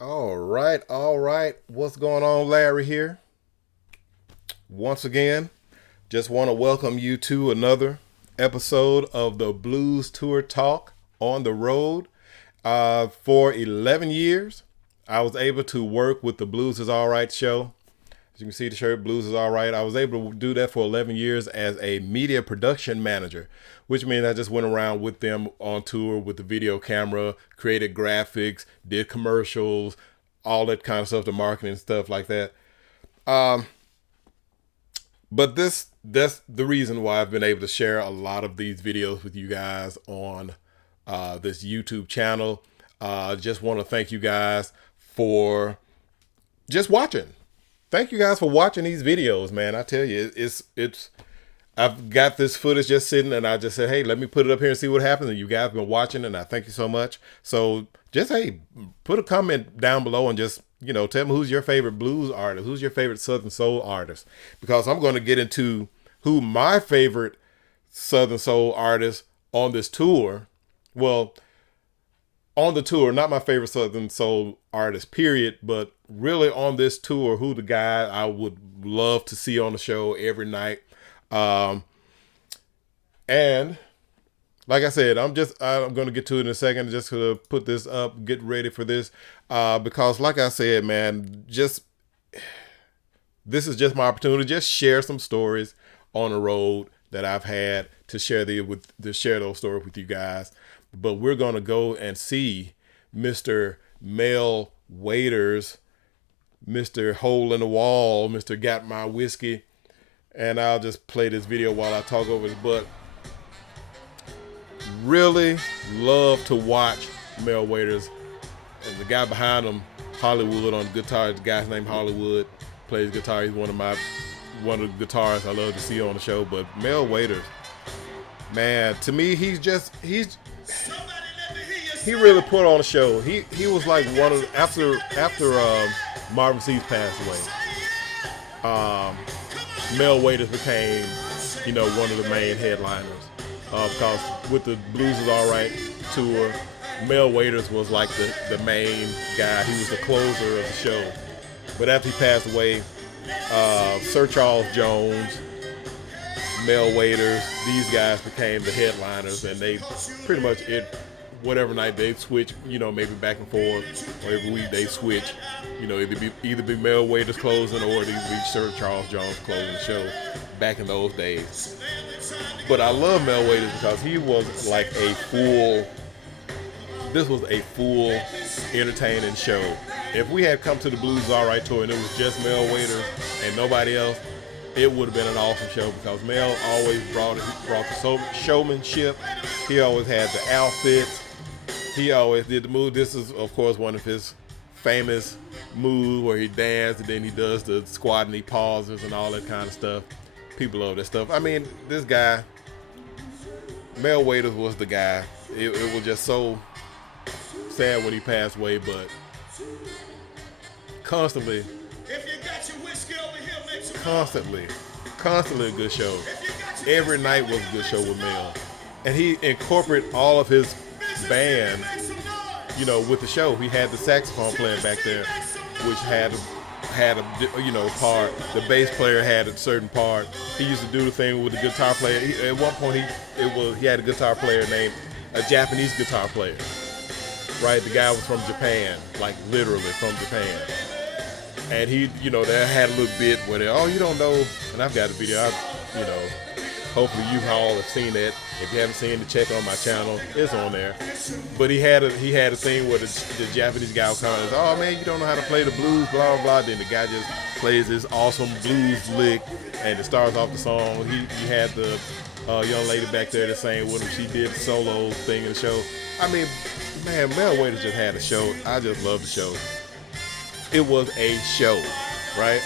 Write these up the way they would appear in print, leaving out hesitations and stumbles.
All right. What's going on, Larry here? Once again, just want to welcome you to another episode of the Blues Tour Talk on the road. For 11 years, I was able to work with the Blues is All Right show. As you can see, the shirt Blues is All Right. I was able to do that for 11 years as a media production manager, which means I just went around with them on tour with the video camera, created graphics, did commercials, all that kind of stuff, the marketing stuff like that. Um, but that's the reason why I've been able to share a lot of these videos with you guys on this YouTube channel. Just want to thank you guys for just watching. Thank you guys for watching these videos, man. I tell you, it's I've got this footage just sitting, and I just said, hey, let me put it up here and see what happens. And you guys have been watching, and I thank you so much. So just, hey, put a comment down below and just, tell me who's your favorite blues artist, who's your favorite Southern Soul artist, because I'm going to get into who my favorite Southern Soul artist on this tour. Well, on the tour, not my favorite Southern Soul artist, period, but really on this tour, who the guy I would love to see on the show every night. And like I said, I'm going to get to it in a second, just to put this up, get ready for this. Because like I said, man, this is just my opportunity to just share some stories on the road that I've had to share those stories with you guys. But we're going to go and see Mr. Mel Waiters, Mr. Hole in the Wall, Mr. Got My Whiskey. And I'll just play this video while I talk over his butt. Really love to watch Mel Waiters. And the guy behind him, Hollywood, on guitar. The guy's named Hollywood, plays guitar. He's one of the guitarists I love to see on the show. But Mel Waiters, man, to me, he really put on a show. He was like one of after Marvin Sease passed away. Mel Waiters became, one of the main headliners. Because with the Blues is All Right tour, Mel Waiters was like the main guy. He was the closer of the show. But after he passed away, Sir Charles Jones, Mel Waiters, these guys became the headliners, and they pretty much whatever night they switch, maybe back and forth, or every week they switch, either be Mel Waiters closing or it'd be Sir Charles Jones closing the show back in those days. But I love Mel Waiters because he was like this was a full entertaining show. If we had come to the Blues All Right tour and it was just Mel Waiters and nobody else, it would have been an awesome show, because Mel always brought the showmanship. He always had the outfits. He always did the move. This is, of course, one of his famous moves where he danced and then he does the squat and he pauses and all that kind of stuff. People love that stuff. I mean, this guy, Mel Waiters, was the guy. It was just so sad when he passed away, but constantly a good show. Every night was a good show with Mel. And he incorporated all of his band, with the show. He had the saxophone playing back there, which had a part. The bass player had a certain part. He used to do the thing with the guitar player. At one point, he had a guitar player named a Japanese guitar player. Right, the guy was from Japan, like literally from Japan. And he, they had a little bit where you don't know, and I've got a video, hopefully you all have seen it. If you haven't seen it, check on my channel, it's on there. But he had a thing where the Japanese guy was coming and said, oh man, you don't know how to play the blues, blah, blah, blah. Then the guy just plays this awesome blues lick, and it starts off the song. He had the young lady back there that sang with him. She did the solo thing in the show. I mean, man, Mel Waiters just had a show. I just love the show. It was a show, right?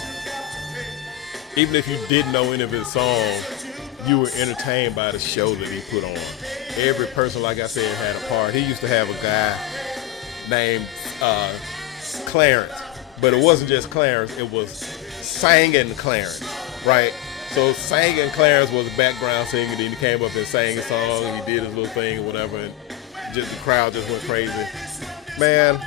Even if you didn't know any of his songs, you were entertained by the show that he put on. Every person, like I said, had a part. He used to have a guy named Clarence, but it wasn't just Clarence, it was Singing Clarence, right? So Singing Clarence was background singing, then he came up and sang a song, he did his little thing or whatever, and just the crowd just went crazy. Man,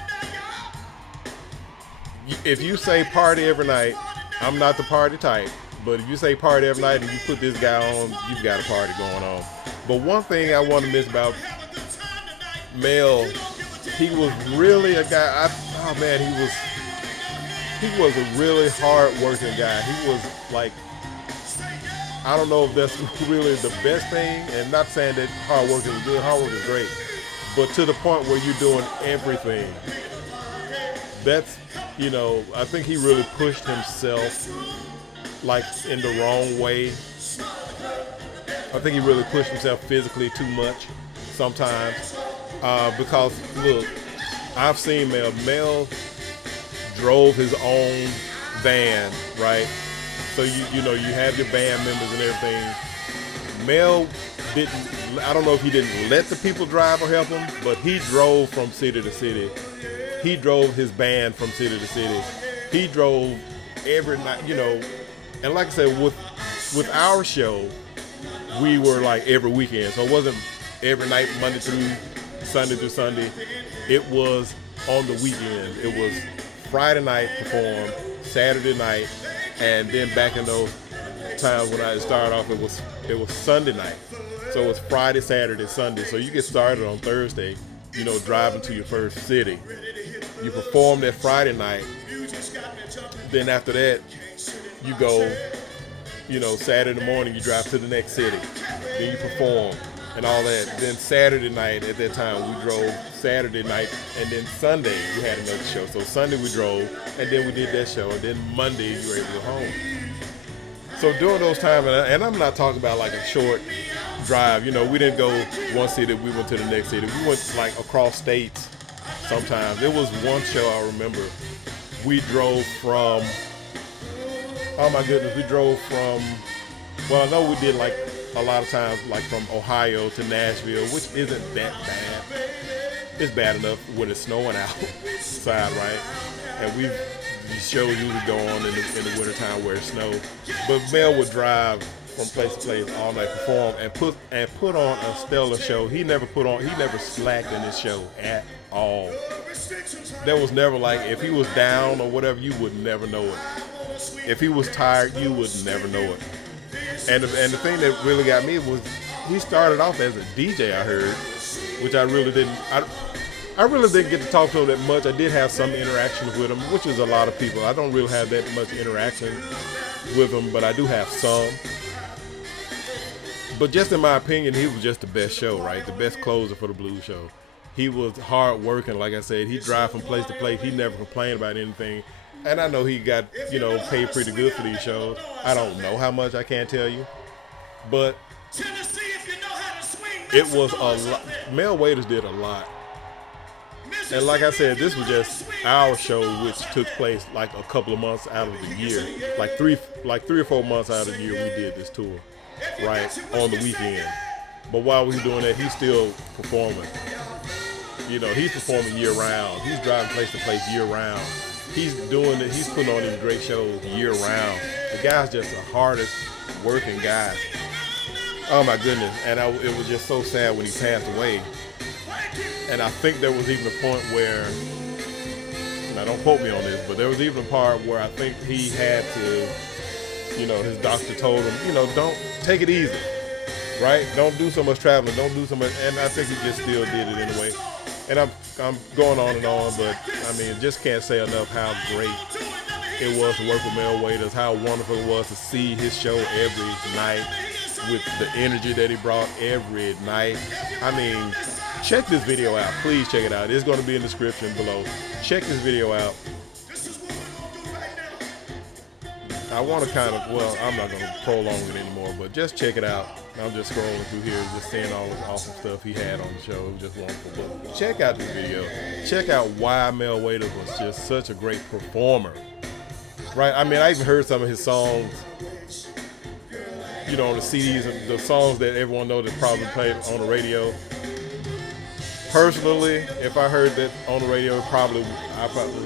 if you say party every night, I'm not the party type. But if you say party every night and you put this guy on, you've got a party going on. But one thing I want to mention about Mel, he was really a guy. He was a really hard-working guy. He was like, I don't know if that's really the best thing, and not saying that hard work is good. Hard work is great, but to the point where you're doing everything. That's, I think he really pushed himself like in the wrong way. I think he really pushed himself physically too much sometimes. Because look, I've seen Mel. Mel drove his own van, right? So you have your band members and everything. Mel didn't. I don't know if he didn't let the people drive or help him, but he drove from city to city. He drove his band from city to city. He drove every night, And like I said, with our show, we were like every weekend, so it wasn't every night, Monday through Sunday. It was on the weekend. It was Friday night perform, Saturday night, and then back in those times when I started off, it was Sunday night. So it was Friday, Saturday, Sunday. So you get started on Thursday, driving to your first city. You perform that Friday night. Then after that, you go, Saturday morning, you drive to the next city. Then you perform and all that. Then Saturday night, at that time, we drove Saturday night, and then Sunday we had another show. So Sunday we drove, and then we did that show, and then Monday you were able to go home. So during those times, and I'm not talking about like a short drive, we didn't go one city, we went to the next city. We went like across states sometimes. There was one show I remember, we drove from, oh my goodness, well, I know we did like a lot of times like from Ohio to Nashville, which isn't that bad. It's bad enough when it's snowing outside, right? And these shows usually go on in the wintertime where it snows. But Mel would drive from place to place all night, perform, and put on a stellar show. He never slacked in his show at all. There was never like, if he was down or whatever, you would never know it. If he was tired, you would never know it. And the thing that really got me was he started off as a DJ, I heard, which I really didn't get to talk to him that much. I did have some interactions with him, which is a lot of people. I don't really have that much interaction with him, but I do have some. But just in my opinion, he was just the best show, right? The best closer for the blues show. He was hard working, like I said. He'd drive from place to place. He never complained about anything. And I know he got, paid pretty good for these shows. I don't know how much, I can't tell you. But it was a lot. Mel Waiters did a lot. And like I said, this was just our show, which took place like a couple of months out of the year. Like three or 4 months out of the year, we did this tour, right, on the weekend. But while we were doing that, he's still performing. He's performing year round. He's driving place to place year round. He's doing it. He's putting on these great shows year round. The guy's just the hardest working guy. Oh my goodness! And it was just so sad when he passed away. And I think there was even a point where, now don't quote me on this, but there was even a part where I think he had to, his doctor told him, don't take it easy, right? Don't do so much traveling. Don't do so much. And I think he just still did it anyway. And I'm going on and on, but I mean, just can't say enough how great it was to work with Mel Waiters, how wonderful it was to see his show every night with the energy that he brought every night. I mean, check this video out. Please check it out. It's going to be in the description below. Check this video out. I want to I'm not going to prolong it anymore, but just check it out. I'm just scrolling through here, just seeing all this awesome stuff he had on the show. It was just wonderful. But check out this video. Check out why Mel Waiters was just such a great performer. Right? I mean, I even heard some of his songs, on the CDs, and the songs that everyone knows that probably played on the radio. Personally, if I heard that on the radio, I probably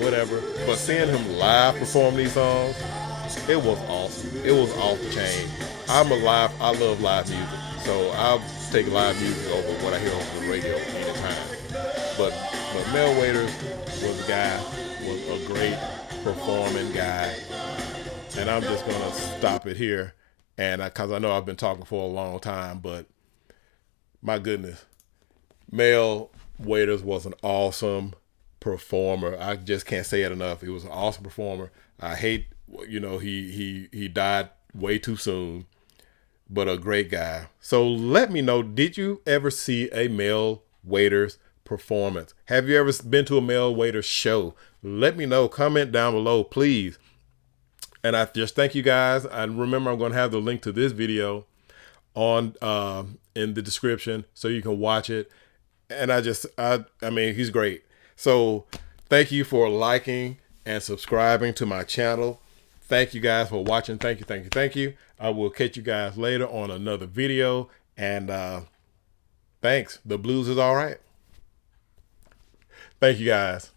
whatever. But seeing him live perform these songs, it was awesome. It was off the chain. I love live music, so I'll take live music over what I hear on the radio anytime. But Mel Waiters was a guy, was a great performing guy. And I'm just going to stop it here. And because I know I've been talking for a long time, but my goodness, Mel Waiters was an awesome performer. I just can't say it enough. He was an awesome performer. I hate, he died way too soon, but a great guy. So let me know, did you ever see a Mel Waiters performance? Have you ever been to a Mel Waiters show? Let me know. Comment down below, please. And I just thank you guys. And remember, I'm going to have the link to this video on in the description so you can watch it. And I mean, he's great. So thank you for liking and subscribing to my channel. Thank you guys for watching. Thank you, thank you, thank you. I will catch you guys later on another video. And thanks. The blues is all right. Thank you guys.